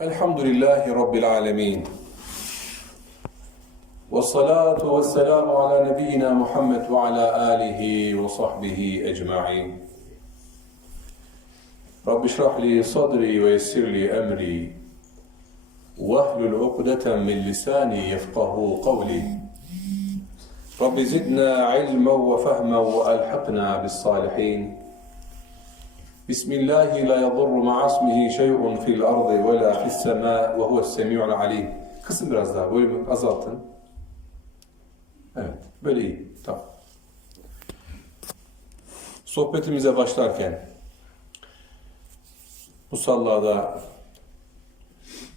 الحمد لله رب العالمين. والصلاة والسلام على نبينا محمد وعلى آله وصحبه أجمعين. رب اشرح لي صدري ويسر لي أمري. واهلل عقدة من لساني يفقه قولي. رب زدنا علما وفهما وألحقنا بالصالحين. La yadurru ma'a ismihi şey'un fil ardı ve la fis sema ve huves semi'ul alim. Kısın biraz daha, bölümü azaltın. Evet, böyle iyi. Tamam. Sohbetimize başlarken Musallada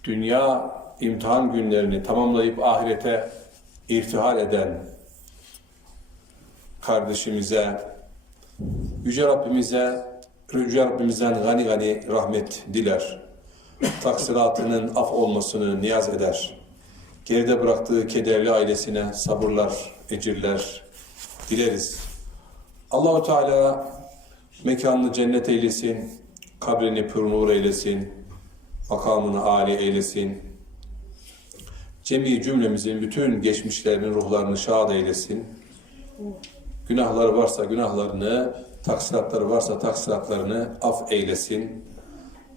dünya imtihan günlerini tamamlayıp ahirete irtihal eden kardeşimize, Yüce Rabbimize, Yüce Rabbimizden gani gani rahmet diler. Taksiratının af olmasını niyaz eder. Geride bıraktığı kederli ailesine sabırlar, ecirler dileriz. Allahu Teala mekanını cennet eylesin, kabrini pürnur eylesin, makamını âli eylesin. Cemi cümlemizin bütün geçmişlerinin ruhlarını şad eylesin. Günahları varsa günahlarını, taksiratları varsa taksiratlarını af eylesin.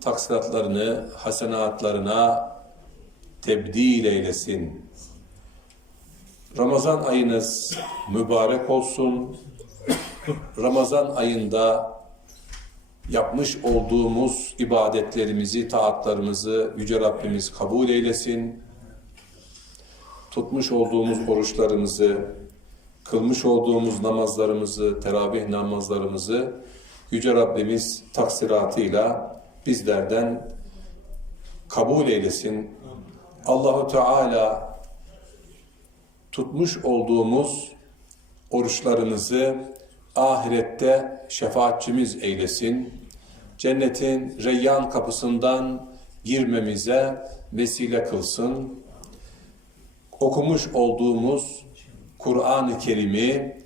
Taksiratlarını hasenatlarına tebdil eylesin. Ramazan ayınız mübarek olsun. Ramazan ayında yapmış olduğumuz ibadetlerimizi, taatlarımızı Yüce Rabbimiz kabul eylesin. Tutmuş olduğumuz oruçlarımızı, kılmış olduğumuz namazlarımızı, teravih namazlarımızı Yüce Rabbimiz taksiratıyla bizlerden kabul eylesin. Allahu Teala tutmuş olduğumuz oruçlarımızı ahirette şefaatçimiz eylesin. Cennetin reyyan kapısından girmemize vesile kılsın. Okumuş olduğumuz Kur'an-ı Kerim'i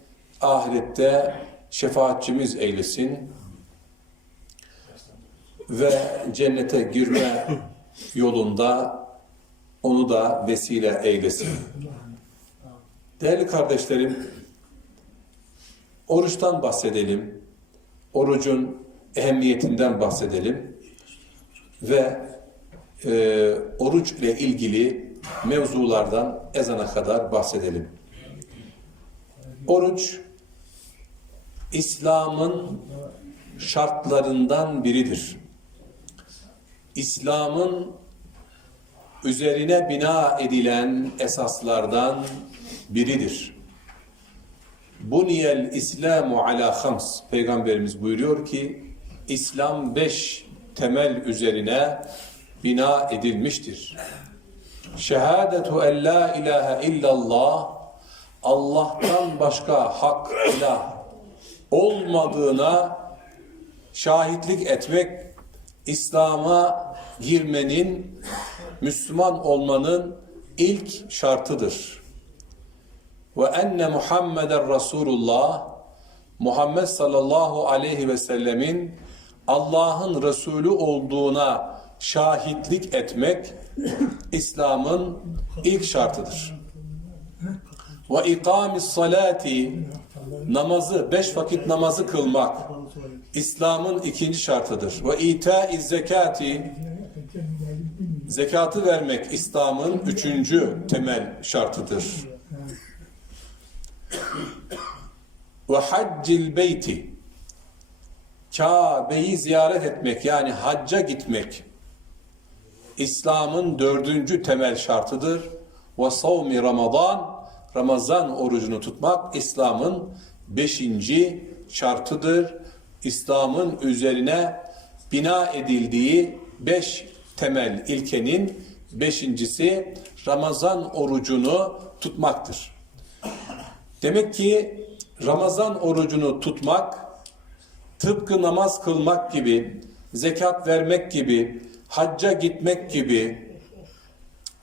ahirette şefaatçimiz eylesin ve cennete girme yolunda onu da vesile eylesin. Değerli kardeşlerim, oruçtan bahsedelim. Orucun ehemmiyetinden bahsedelim. Ve e, oruç ile ilgili mevzulardan ezana kadar bahsedelim. Oruç, İslam'ın şartlarından biridir. İslam'ın üzerine bina edilen esaslardan biridir. Buniyel İslamu ala hams. Peygamberimiz buyuruyor ki İslam beş temel üzerine bina edilmiştir. Şehadetu en la ilahe illallah Allah'tan başka hak ilah olmadığına şahitlik etmek İslam'a girmenin, Müslüman olmanın ilk şartıdır. Ve enne Muhammeden Resulullah Muhammed sallallahu aleyhi ve sellemin Allah'ın Resulü olduğuna şahitlik etmek İslam'ın ilk şartıdır. Ve ikamis salati namazı, beş vakit namazı kılmak İslam'ın ikinci şartıdır. Ve itaiz zekati zekatı vermek İslam'ın üçüncü temel şartıdır. Ve haccil beyti Kabe'yi ziyaret etmek yani hacca gitmek İslam'ın dördüncü temel şartıdır. Ve savmi Ramazan Ramazan orucunu tutmak İslam'ın beşinci şartıdır. İslam'ın üzerine bina edildiği beş temel ilkenin beşincisi Ramazan orucunu tutmaktır. Demek ki Ramazan orucunu tutmak tıpkı namaz kılmak gibi, zekat vermek gibi, hacca gitmek gibi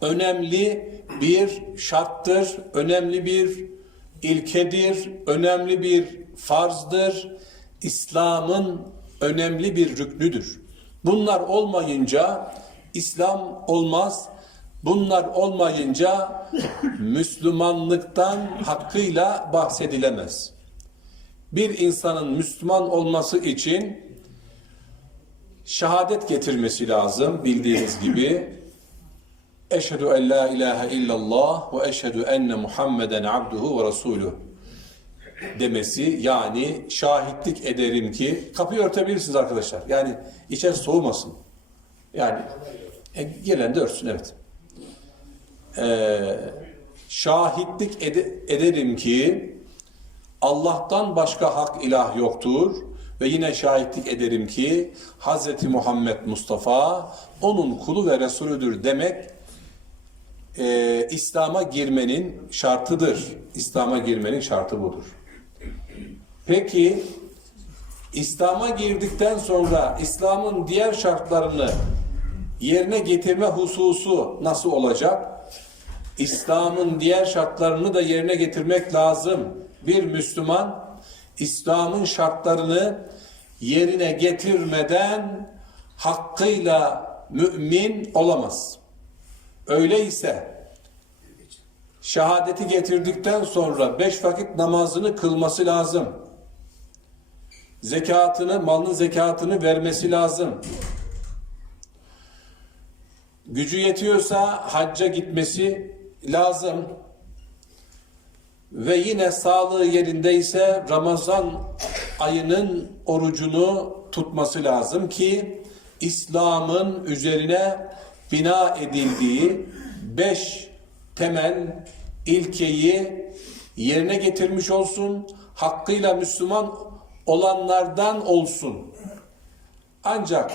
önemli bir şarttır, önemli bir ilkedir, önemli bir farzdır. İslam'ın önemli bir rüknüdür. Bunlar olmayınca İslam olmaz. Bunlar olmayınca Müslümanlıktan hakkıyla bahsedilemez. Bir insanın Müslüman olması için şehadet getirmesi lazım bildiğiniz gibi. Eşhedü en la ilahe illallah ve eşhedü enne Muhammeden abduhu ve resuluh demesi yani şahitlik ederim ki kapıyı örtebilirsiniz arkadaşlar. Yani içer soğumasın. Yani e, gelen de örtsün evet. Ee, şahitlik ede- ederim ki Allah'tan başka hak ilah yoktur ve yine şahitlik ederim ki Hz. Muhammed Mustafa onun kulu ve Resulüdür demek e, İslam'a girmenin şartıdır. İslam'a girmenin şartı budur. Peki İslam'a girdikten sonra İslam'ın diğer şartlarını yerine getirme hususu nasıl olacak? İslam'ın diğer şartlarını da yerine getirmek lazım. Bir Müslüman İslam'ın şartlarını yerine getirmeden hakkıyla mümin olamaz. Öyleyse şehadeti getirdikten sonra beş vakit namazını kılması lazım. Zekatını, malının zekatını vermesi lazım. Gücü yetiyorsa hacca gitmesi lazım. Ve yine sağlığı yerindeyse Ramazan ayının orucunu tutması lazım ki İslam'ın üzerine bina edildiği beş temel ilkeyi yerine getirmiş olsun, hakkıyla Müslüman olanlardan olsun. Ancak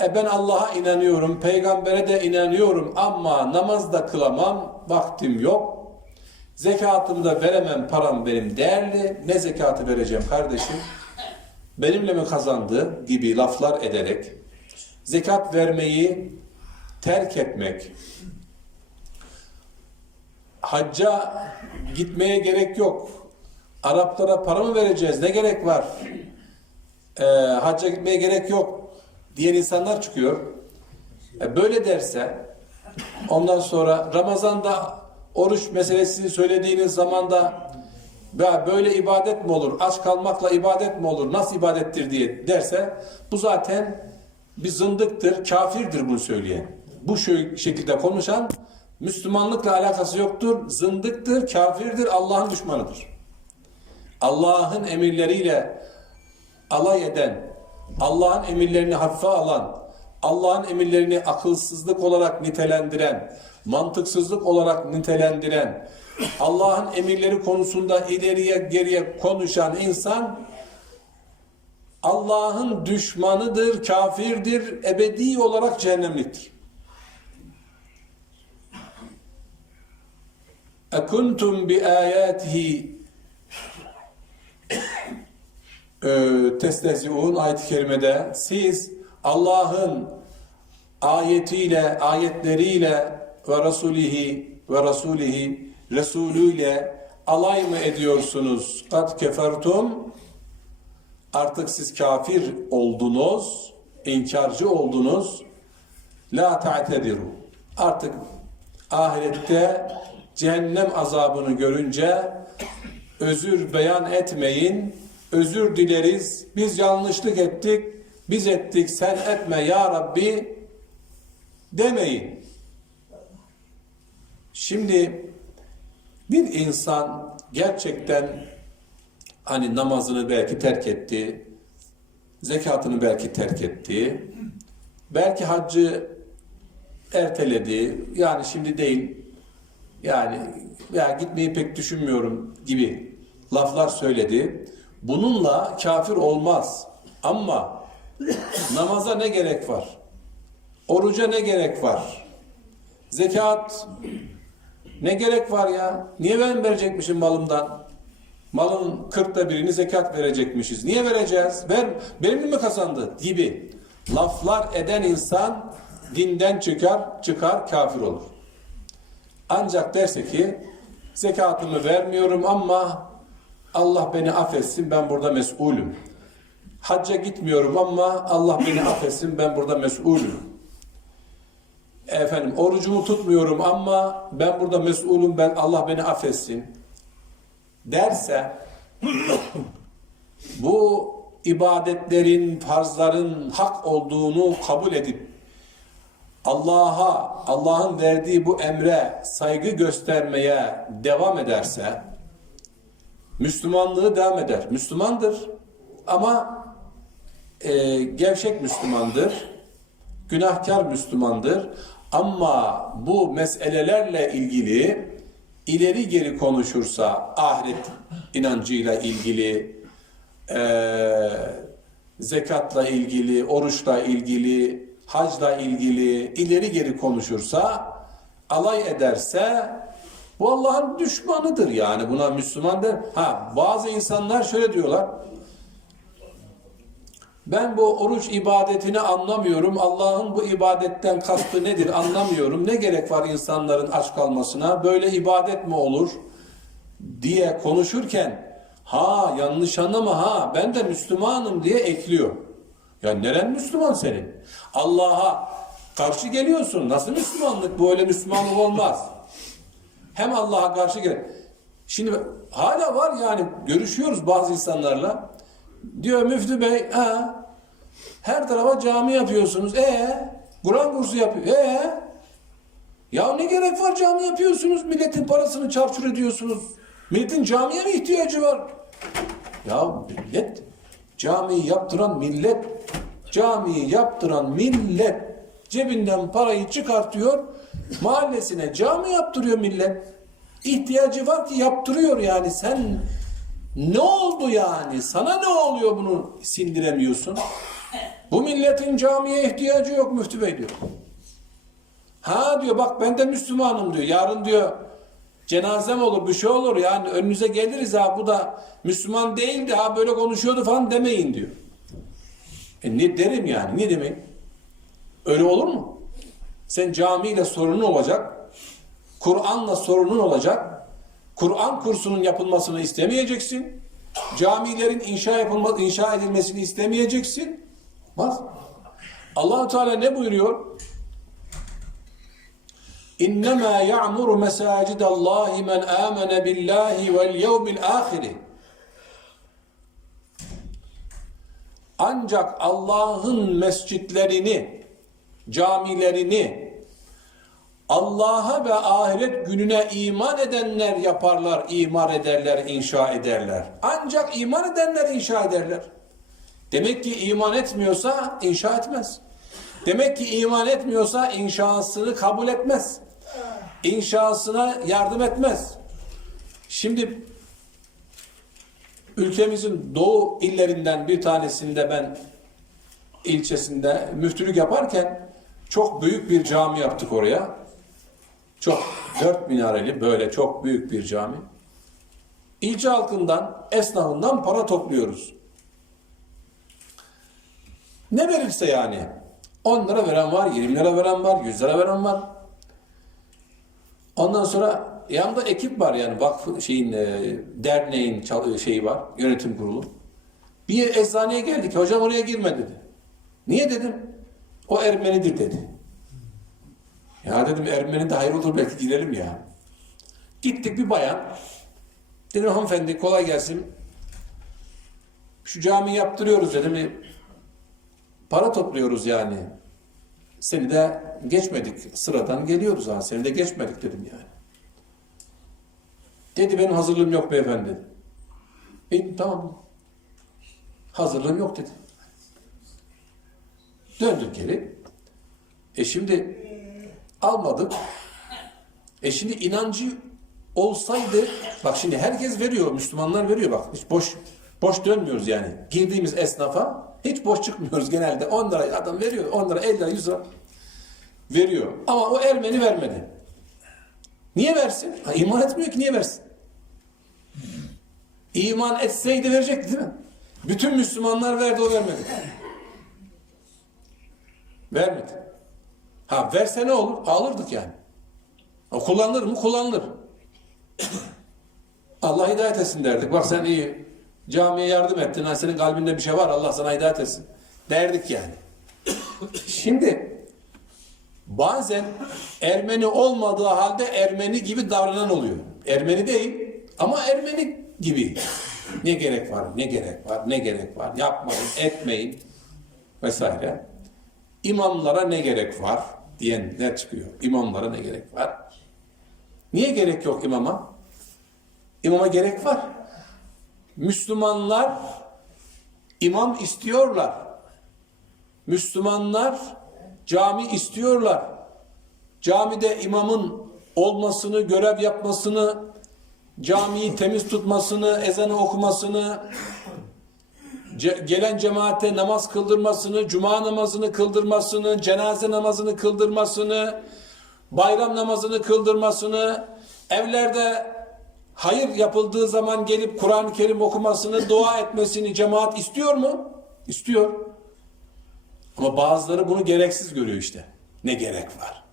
e ben Allah'a inanıyorum, peygambere de inanıyorum ama namaz da kılamam, vaktim yok. Zekatımı da veremem, param benim değerli. Ne zekatı vereceğim kardeşim? Benimle mi kazandı gibi laflar ederek zekat vermeyi terk etmek, hacca gitmeye gerek yok. Araplara para mı vereceğiz? Ne gerek var? Ee, hacca gitmeye gerek yok diyen insanlar çıkıyor. E, böyle derse ondan sonra Ramazan'da oruç meselesini söylediğiniz zaman da böyle ibadet mi olur? Aç kalmakla ibadet mi olur? Nasıl ibadettir diye derse bu zaten bir zındıktır, kafirdir bunu söyleyen. Bu şekilde konuşan Müslümanlıkla alakası yoktur, zındıktır, kafirdir, Allah'ın düşmanıdır. Allah'ın emirleriyle alay eden, Allah'ın emirlerini hafife alan, Allah'ın emirlerini akılsızlık olarak nitelendiren, mantıksızlık olarak nitelendiren, Allah'ın emirleri konusunda ileriye geriye konuşan insan Allah'ın düşmanıdır, kafirdir, ebedi olarak cehennemliktir. Bi ayatihi testehziun ayet-i kerimede siz Allah'ın ayetiyle, ayetleriyle ve rasulihi ve rasulihi Resulüyle alay mı ediyorsunuz? Kat kefertum artık siz kafir oldunuz, inkarcı oldunuz. La ta'tediru. Artık ahirette cehennem azabını görünce özür beyan etmeyin. Özür dileriz. Biz yanlışlık ettik. Biz ettik. Sen etme ya Rabbi demeyin. Şimdi bir insan gerçekten hani namazını belki terk etti, zekatını belki terk etti, belki haccı erteledi, yani şimdi değil, yani ya gitmeyi pek düşünmüyorum gibi laflar söyledi. Bununla kafir olmaz. Ama namaza ne gerek var? Oruca ne gerek var? Zekat ne gerek var ya? Niye ben verecekmişim malımdan? Malın kırkta birini zekat verecekmişiz. Niye vereceğiz? Ver, benimle mi kazandı? Gibi laflar eden insan dinden çıkar, çıkar kafir olur. Ancak derse ki zekatımı vermiyorum ama Allah beni affetsin ben burada mesulüm. Hacca gitmiyorum ama Allah beni affetsin ben burada mesulüm. efendim orucumu tutmuyorum ama ben burada mesulüm ben Allah beni affetsin derse bu ibadetlerin, farzların hak olduğunu kabul edip Allah'a, Allah'ın verdiği bu emre saygı göstermeye devam ederse Müslümanlığı devam eder. Müslümandır ama e, gevşek Müslümandır. Günahkar Müslümandır. Ama bu meselelerle ilgili ileri geri konuşursa ahiret inancıyla ilgili e, zekatla ilgili, oruçla ilgili, hacla ilgili ileri geri konuşursa, alay ederse bu Allah'ın düşmanıdır yani buna Müslüman der. Ha bazı insanlar şöyle diyorlar. Ben bu oruç ibadetini anlamıyorum. Allah'ın bu ibadetten kastı nedir anlamıyorum. Ne gerek var insanların aç kalmasına? Böyle ibadet mi olur? diye konuşurken ha yanlış anlama ha ben de Müslümanım diye ekliyor. Ya neren Müslüman senin? Allah'a karşı geliyorsun. Nasıl Müslümanlık? Böyle Müslümanlık olmaz. Hem Allah'a karşı gel. Şimdi hala var yani görüşüyoruz bazı insanlarla. Diyor müftü bey ha, her tarafa cami yapıyorsunuz. E Kur'an kursu yapıyor. E ya ne gerek var cami yapıyorsunuz? Milletin parasını çarçur ediyorsunuz. Milletin camiye mi ihtiyacı var? Ya millet camiyi yaptıran millet camiyi yaptıran millet cebinden parayı çıkartıyor mahallesine cami yaptırıyor millet. İhtiyacı var ki yaptırıyor yani sen ne oldu yani? Sana ne oluyor bunu sindiremiyorsun? Bu milletin camiye ihtiyacı yok müftü bey diyor. Ha diyor bak ben de Müslümanım diyor. Yarın diyor cenazem olur bir şey olur yani önünüze geliriz ha bu da Müslüman değildi ha böyle konuşuyordu falan demeyin diyor. E ne derim yani ne demek? Öyle olur mu? Sen camiyle sorunun olacak. Kur'an'la sorunun olacak. Kur'an kursunun yapılmasını istemeyeceksin. Camilerin inşa yapılma, inşa edilmesini istemeyeceksin. Bak. Allahu Teala ne buyuruyor? İnnemâ ya'muru mesâcidallâhi men âmene billâhi vel yevmil âhiri. Ancak Allah'ın mescitlerini, camilerini Allah'a ve ahiret gününe iman edenler yaparlar, imar ederler, inşa ederler. Ancak iman edenler inşa ederler. Demek ki iman etmiyorsa inşa etmez. Demek ki iman etmiyorsa inşasını kabul etmez. İnşasına yardım etmez. Şimdi ülkemizin doğu illerinden bir tanesinde ben ilçesinde müftülük yaparken çok büyük bir cami yaptık oraya. Çok dört minareli böyle çok büyük bir cami. İlçe halkından, esnafından para topluyoruz. Ne verirse yani. 10 lira veren var, 20 lira veren var, 100 lira veren var. Ondan sonra yanında ekip var yani vakfı şeyin e, derneğin çal- şeyi var, yönetim kurulu. Bir eczaneye geldik. Hocam oraya girme dedi. Niye dedim? O Ermenidir dedi. Ya dedim Ermeni de hayır olur belki girelim ya. Gittik bir bayan. Dedim hanımefendi kolay gelsin. Şu cami yaptırıyoruz dedim. E, Para topluyoruz yani. Seni de geçmedik. Sıradan geliyoruz ha. Seni de geçmedik dedim yani. Dedi benim hazırlığım yok beyefendi. İyi tamam. Hazırlığım yok dedi. Döndük geri. E şimdi almadık. E şimdi inancı olsaydı bak şimdi herkes veriyor. Müslümanlar veriyor bak. Hiç boş boş dönmüyoruz yani. Girdiğimiz esnafa hiç boş çıkmıyoruz genelde. 10 lira adam veriyor. 10 lira 50 lira 100 lira veriyor. Ama o Ermeni vermedi. Niye versin? Ha, iman etmiyor ki niye versin? İman etseydi verecekti değil mi? Bütün Müslümanlar verdi o vermedi. Vermedi. Ha verse ne olur? Alırdık yani. O kullanılır mı? Kullanılır. Allah hidayet etsin derdik. Bak sen iyi camiye yardım ettin. Ha, senin kalbinde bir şey var. Allah sana hidayet etsin. Derdik yani. Şimdi Bazen Ermeni olmadığı halde Ermeni gibi davranan oluyor. Ermeni değil ama Ermeni gibi. Ne gerek var, ne gerek var, ne gerek var, yapmayın, etmeyin vesaire. İmamlara ne gerek var diyenler çıkıyor. İmamlara ne gerek var? Niye gerek yok imama? İmama gerek var. Müslümanlar imam istiyorlar. Müslümanlar cami istiyorlar. Camide imamın olmasını, görev yapmasını, camiyi temiz tutmasını, ezanı okumasını, ce- gelen cemaate namaz kıldırmasını, cuma namazını kıldırmasını, cenaze namazını kıldırmasını, bayram namazını kıldırmasını, evlerde hayır yapıldığı zaman gelip Kur'an-ı Kerim okumasını, dua etmesini cemaat istiyor mu? İstiyor. Ama bazıları bunu gereksiz görüyor işte. Ne gerek var?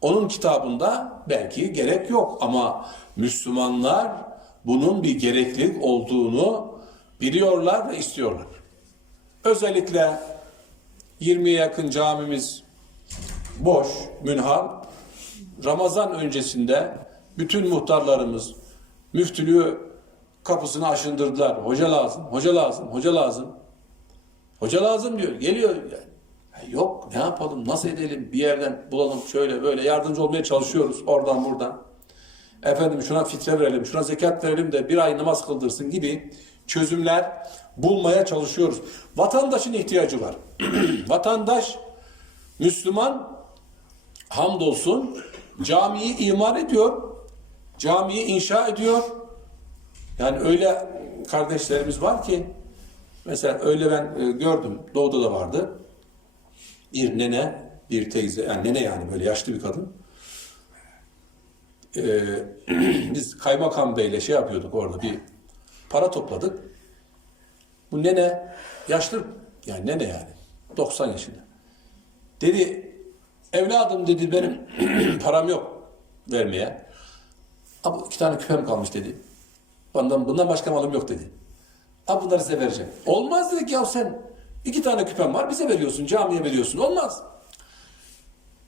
Onun kitabında belki gerek yok ama Müslümanlar bunun bir gereklilik olduğunu biliyorlar ve istiyorlar. Özellikle 20'ye yakın camimiz boş, münhal. Ramazan öncesinde bütün muhtarlarımız müftülüğü kapısını aşındırdılar. Hoca lazım, hoca lazım, hoca lazım. Hoca lazım diyor. Geliyor. Ya Yok ne yapalım nasıl edelim bir yerden bulalım şöyle böyle yardımcı olmaya çalışıyoruz oradan buradan. Efendim şuna fitre verelim şuna zekat verelim de bir ay namaz kıldırsın gibi çözümler bulmaya çalışıyoruz. Vatandaşın ihtiyacı var. Vatandaş Müslüman hamdolsun camiyi imar ediyor. Camiyi inşa ediyor. Yani öyle kardeşlerimiz var ki mesela öyle ben e, gördüm. Doğuda da vardı. Bir nene, bir teyze, yani nene yani böyle yaşlı bir kadın. Ee, biz kaymakam beyle şey yapıyorduk orada bir para topladık. Bu nene yaşlı yani nene yani 90 yaşında. Dedi evladım dedi benim param yok vermeye. Abi iki tane küpem kalmış dedi. Bundan, bundan başka malım yok dedi. Abi bunları size vereceğim. Olmaz dedik ya sen iki tane küpem var bize veriyorsun camiye veriyorsun olmaz.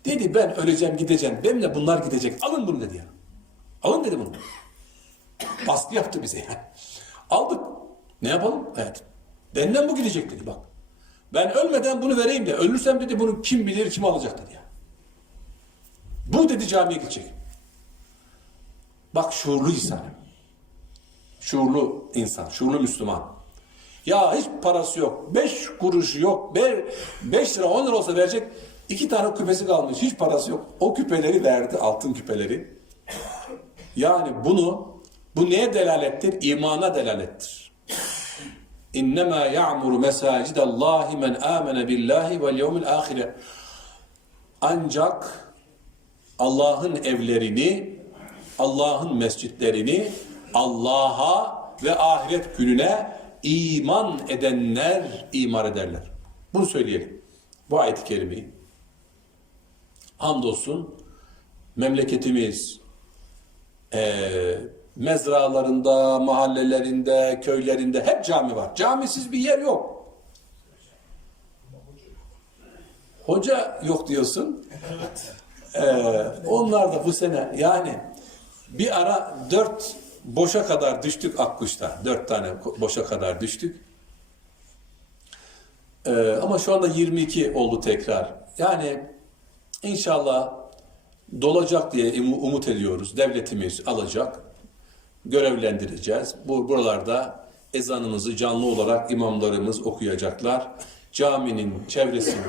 Dedi ben öleceğim gideceğim benimle bunlar gidecek alın bunu dedi ya. Alın dedi bunu. Baskı yaptı bize yani. Aldık. Ne yapalım? Evet. Benden bu gidecek dedi bak. Ben ölmeden bunu vereyim de ölürsem dedi bunu kim bilir kim alacak dedi ya. Bu dedi camiye gidecek. Bak şuurlu insan. Şuurlu insan, şuurlu Müslüman. Ya hiç parası yok, beş kuruşu yok, be- beş lira on lira olsa verecek. iki tane küpesi kalmış, hiç parası yok. O küpeleri verdi, altın küpeleri. Yani bunu, bu neye delalettir? İmana delalettir. İnnemâ ya'muru mesâcidallâhi men âmene billahi vel yevmil âhire. Ancak Allah'ın evlerini, Allah'ın mescitlerini Allah'a ve ahiret gününe iman edenler imar ederler. Bunu söyleyelim. Bu ayet-i kerimeyi. Hamdolsun memleketimiz eee mezralarında, mahallelerinde, köylerinde hep cami var. Camisiz bir yer yok. Hoca yok diyorsun. Ee, onlar da bu sene yani bir ara dört boşa kadar düştük Akkuş'ta. Dört tane boşa kadar düştük. Ee, ama şu anda 22 oldu tekrar. Yani inşallah dolacak diye umut ediyoruz. Devletimiz alacak. Görevlendireceğiz. Bu buralarda ezanımızı canlı olarak imamlarımız okuyacaklar. Caminin çevresini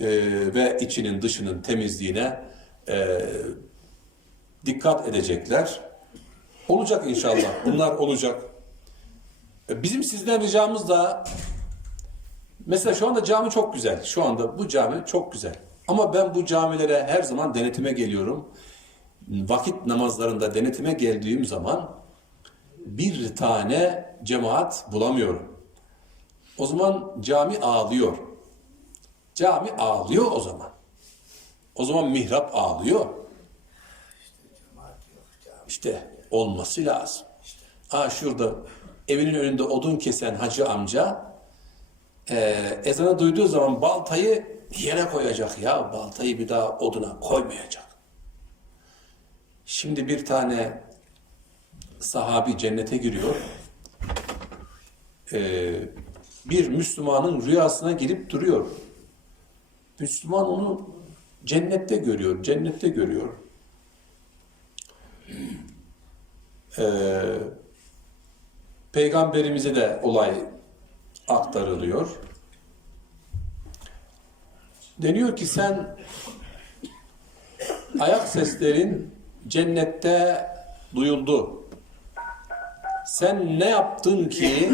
e, ve içinin dışının temizliğine e, dikkat edecekler. Olacak inşallah. Bunlar olacak. E, Bizim sizden ricamız da mesela şu anda cami çok güzel. Şu anda bu cami çok güzel. Ama ben bu camilere her zaman denetime geliyorum. Vakit namazlarında denetime geldiğim zaman bir tane cemaat bulamıyorum. O zaman cami ağlıyor. Cami ağlıyor o zaman. O zaman mihrap ağlıyor. İşte olması lazım. Ha şurada evinin önünde odun kesen hacı amca e, ezanı duyduğu zaman baltayı yere koyacak ya baltayı bir daha oduna koymayacak. Şimdi bir tane sahabi cennete giriyor. Ee, bir Müslümanın rüyasına girip duruyor. Müslüman onu cennette görüyor, cennette görüyor. Ee, Peygamberimize de olay aktarılıyor. Deniyor ki sen ayak seslerin cennette duyuldu. Sen ne yaptın ki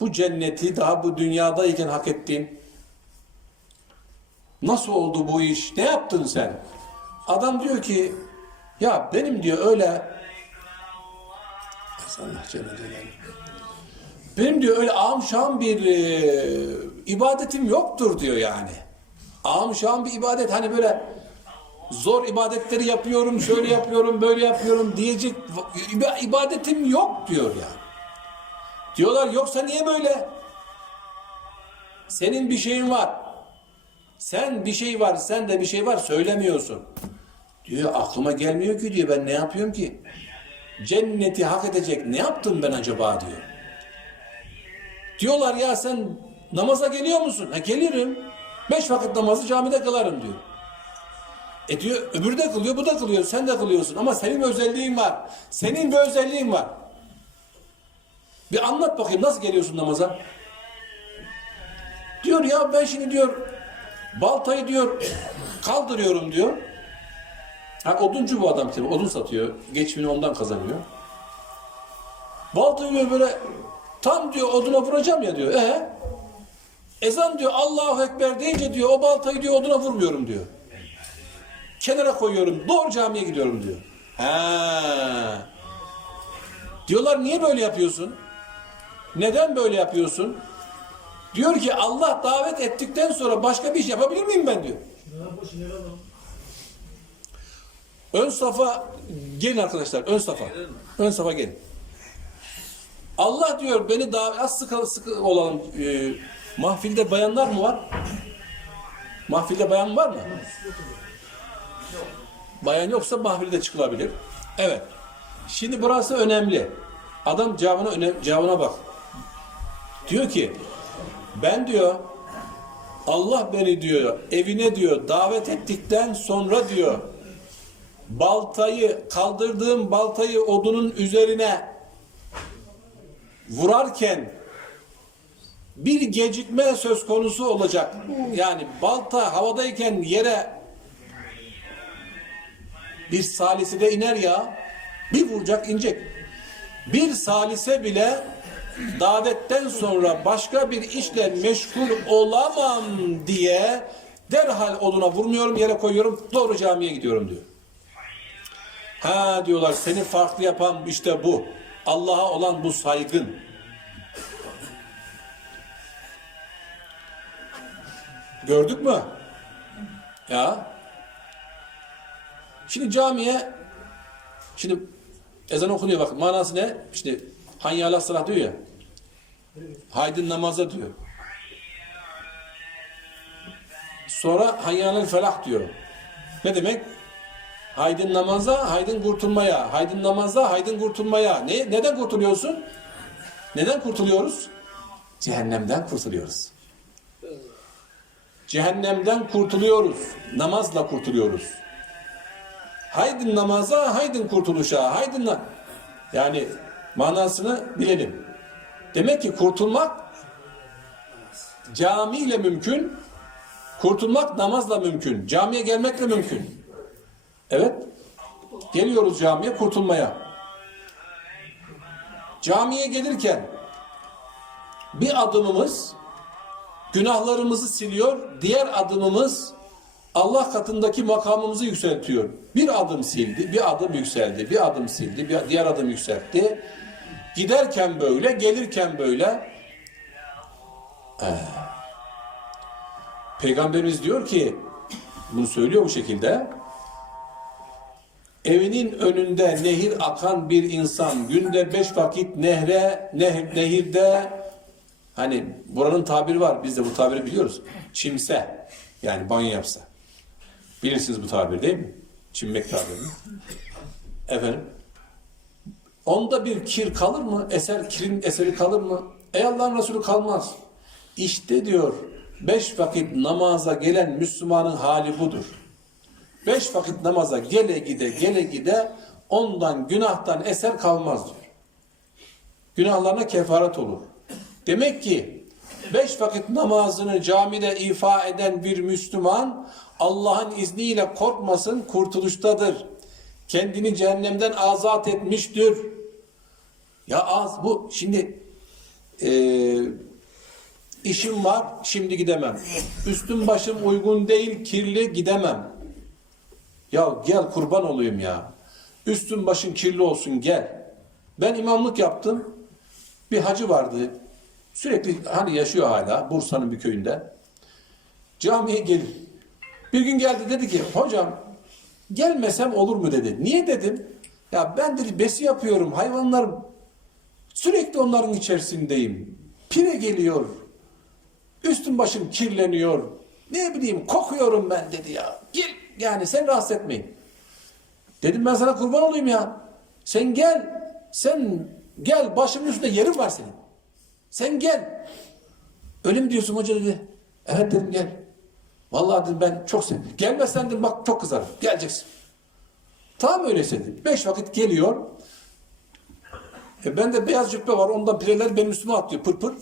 bu cenneti daha bu dünyadayken hak ettin? Nasıl oldu bu iş? Ne yaptın sen? Adam diyor ki ya benim diyor öyle Allah Celle Celaluhu. Benim diyor öyle ağam şam bir e, ibadetim yoktur diyor yani. Ağam şam bir ibadet hani böyle zor ibadetleri yapıyorum, şöyle yapıyorum, böyle yapıyorum diyecek iba- ibadetim yok diyor yani. Diyorlar yoksa niye böyle? Senin bir şeyin var. Sen bir şey var, sen de bir şey var söylemiyorsun. Diyor aklıma gelmiyor ki diyor ben ne yapıyorum ki? Cenneti hak edecek ne yaptım ben acaba diyor. Diyorlar ya sen namaza geliyor musun? Ha gelirim. Beş vakit namazı camide kılarım diyor. E diyor öbürü de kılıyor bu da kılıyor sen de kılıyorsun ama senin bir özelliğin var. Senin bir özelliğin var. Bir anlat bakayım nasıl geliyorsun namaza? Diyor ya ben şimdi diyor baltayı diyor kaldırıyorum diyor. Ha, oduncu bu adam tabii. Odun satıyor. Geçimini ondan kazanıyor. Baltayı diyor böyle tam diyor oduna vuracağım ya diyor. E ezan diyor Allahu Ekber deyince diyor o baltayı diyor oduna vurmuyorum diyor. Kenara koyuyorum. Doğru camiye gidiyorum diyor. Ha. Diyorlar niye böyle yapıyorsun? Neden böyle yapıyorsun? Diyor ki Allah davet ettikten sonra başka bir iş yapabilir miyim ben diyor. Ön safa gelin arkadaşlar ön safa. Ön safa gelin. Allah diyor beni daha az sıkı sıkı olalım. E, mahfilde bayanlar mı var? Mahfilde bayan var mı? Bayan yoksa mahfilde çıkılabilir. Evet. Şimdi burası önemli. Adam cevabına önem, cevabına bak. Diyor ki ben diyor Allah beni diyor evine diyor davet ettikten sonra diyor baltayı kaldırdığım baltayı odunun üzerine vurarken bir gecikme söz konusu olacak. Yani balta havadayken yere bir salise de iner ya bir vuracak inecek. Bir salise bile davetten sonra başka bir işle meşgul olamam diye derhal oduna vurmuyorum yere koyuyorum doğru camiye gidiyorum diyor. Ha diyorlar seni farklı yapan işte bu. Allah'a olan bu saygın. Gördük mü? Ya. Şimdi camiye şimdi ezan okunuyor bak manası ne? İşte Hanyala salah diyor ya. Haydin namaza diyor. Sonra Hayyalel felah diyor. Ne demek? Haydin namaza, haydin kurtulmaya. Haydin namaza, haydin kurtulmaya. Ne, neden kurtuluyorsun? Neden kurtuluyoruz? Cehennemden kurtuluyoruz. Cehennemden kurtuluyoruz. Namazla kurtuluyoruz. Haydin namaza, haydin kurtuluşa, haydin na- Yani manasını bilelim. Demek ki kurtulmak camiyle mümkün, kurtulmak namazla mümkün, camiye gelmekle mümkün. Evet, geliyoruz camiye kurtulmaya. Camiye gelirken bir adımımız günahlarımızı siliyor, diğer adımımız Allah katındaki makamımızı yükseltiyor. Bir adım sildi, bir adım yükseldi, bir adım sildi, bir diğer adım yükseltti. Giderken böyle, gelirken böyle. Ee, Peygamberimiz diyor ki, bunu söylüyor bu şekilde. Evinin önünde nehir akan bir insan günde beş vakit nehre, nehir, nehirde Hani buranın tabiri var. Biz de bu tabiri biliyoruz. Çimse. Yani banyo yapsa. Bilirsiniz bu tabir değil mi? Çimmek tabirini. Efendim? Onda bir kir kalır mı? Eser, kirin eseri kalır mı? Ey Allah'ın Resulü kalmaz. İşte diyor, beş vakit namaza gelen Müslümanın hali budur. Beş vakit namaza gele gide gele gide ondan günahtan eser kalmaz diyor. Günahlarına kefaret olur. Demek ki beş vakit namazını camide ifa eden bir Müslüman Allah'ın izniyle korkmasın kurtuluştadır. Kendini cehennemden azat etmiştir. Ya az bu şimdi eee işim var şimdi gidemem. Üstüm başım uygun değil kirli gidemem. Ya gel kurban olayım ya. Üstün başın kirli olsun gel. Ben imamlık yaptım. Bir hacı vardı. Sürekli hani yaşıyor hala Bursa'nın bir köyünde. Camiye gelir. Bir gün geldi dedi ki hocam gelmesem olur mu dedi. Niye dedim? Ya ben dedi besi yapıyorum hayvanlar sürekli onların içerisindeyim. Pire geliyor. Üstüm başım kirleniyor. Ne bileyim kokuyorum ben dedi ya. Gel yani sen rahatsız etmeyin. Dedim ben sana kurban olayım ya. Sen gel. Sen gel başımın üstünde yerin var senin. Sen gel. Öyle mi diyorsun hoca dedi. Evet dedim gel. Vallahi dedim ben çok sevdim. Gelmezsen dedim bak çok kızarım. Geleceksin. Tamam öyleyse dedim. Beş vakit geliyor. E ben de beyaz cübbe var. Ondan pireler benim üstüme atlıyor pır pır.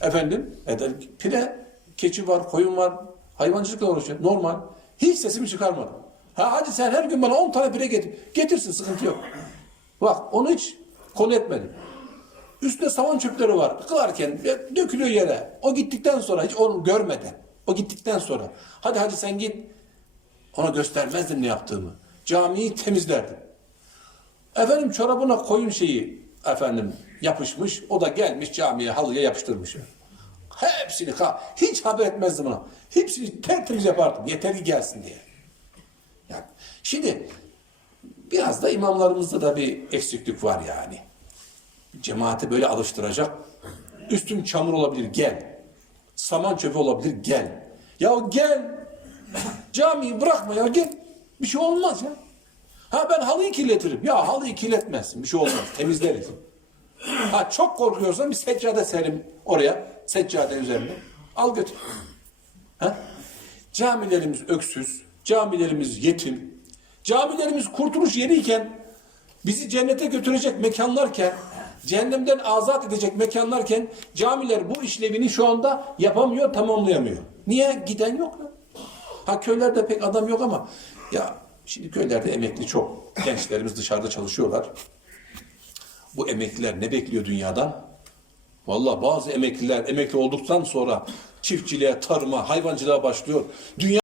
Efendim. E dedim, pire, keçi var, koyun var. Hayvancılıkla uğraşıyor. Normal. Hiç sesimi çıkarmadım. Ha hadi sen her gün bana 10 tane pire getir. Getirsin sıkıntı yok. Bak onu hiç konu etmedim. Üstüne saman çöpleri var. Kılarken dökülüyor yere. O gittikten sonra hiç onu görmeden. O gittikten sonra. Hadi hadi sen git. Ona göstermezdim ne yaptığımı. Camiyi temizlerdim. Efendim çorabına koyun şeyi efendim yapışmış. O da gelmiş camiye halıya yapıştırmış. Hepsini ka hiç haber etmezdim ona. Hepsini tertemiz yapardım. Yeter gelsin diye. Yani şimdi biraz da imamlarımızda da bir eksiklik var yani. Cemaati böyle alıştıracak. Üstün çamur olabilir gel. Saman çöpü olabilir gel. Ya gel. Camiyi bırakma ya gel. Bir şey olmaz ya. Ha ben halıyı kirletirim. Ya halıyı kirletmezsin. Bir şey olmaz. Temizleriz. Ha çok korkuyorsan bir seccade serim oraya. Seccade üzerine. Al götür. Ha? Camilerimiz öksüz. Camilerimiz yetim. Camilerimiz kurtuluş yeriyken bizi cennete götürecek mekanlarken cehennemden azat edecek mekanlarken camiler bu işlevini şu anda yapamıyor, tamamlayamıyor. Niye? Giden yok mu? Ha köylerde pek adam yok ama ya şimdi köylerde emekli çok. Gençlerimiz dışarıda çalışıyorlar. Bu emekliler ne bekliyor dünyadan? Vallahi bazı emekliler emekli olduktan sonra çiftçiliğe, tarıma, hayvancılığa başlıyor. Dünya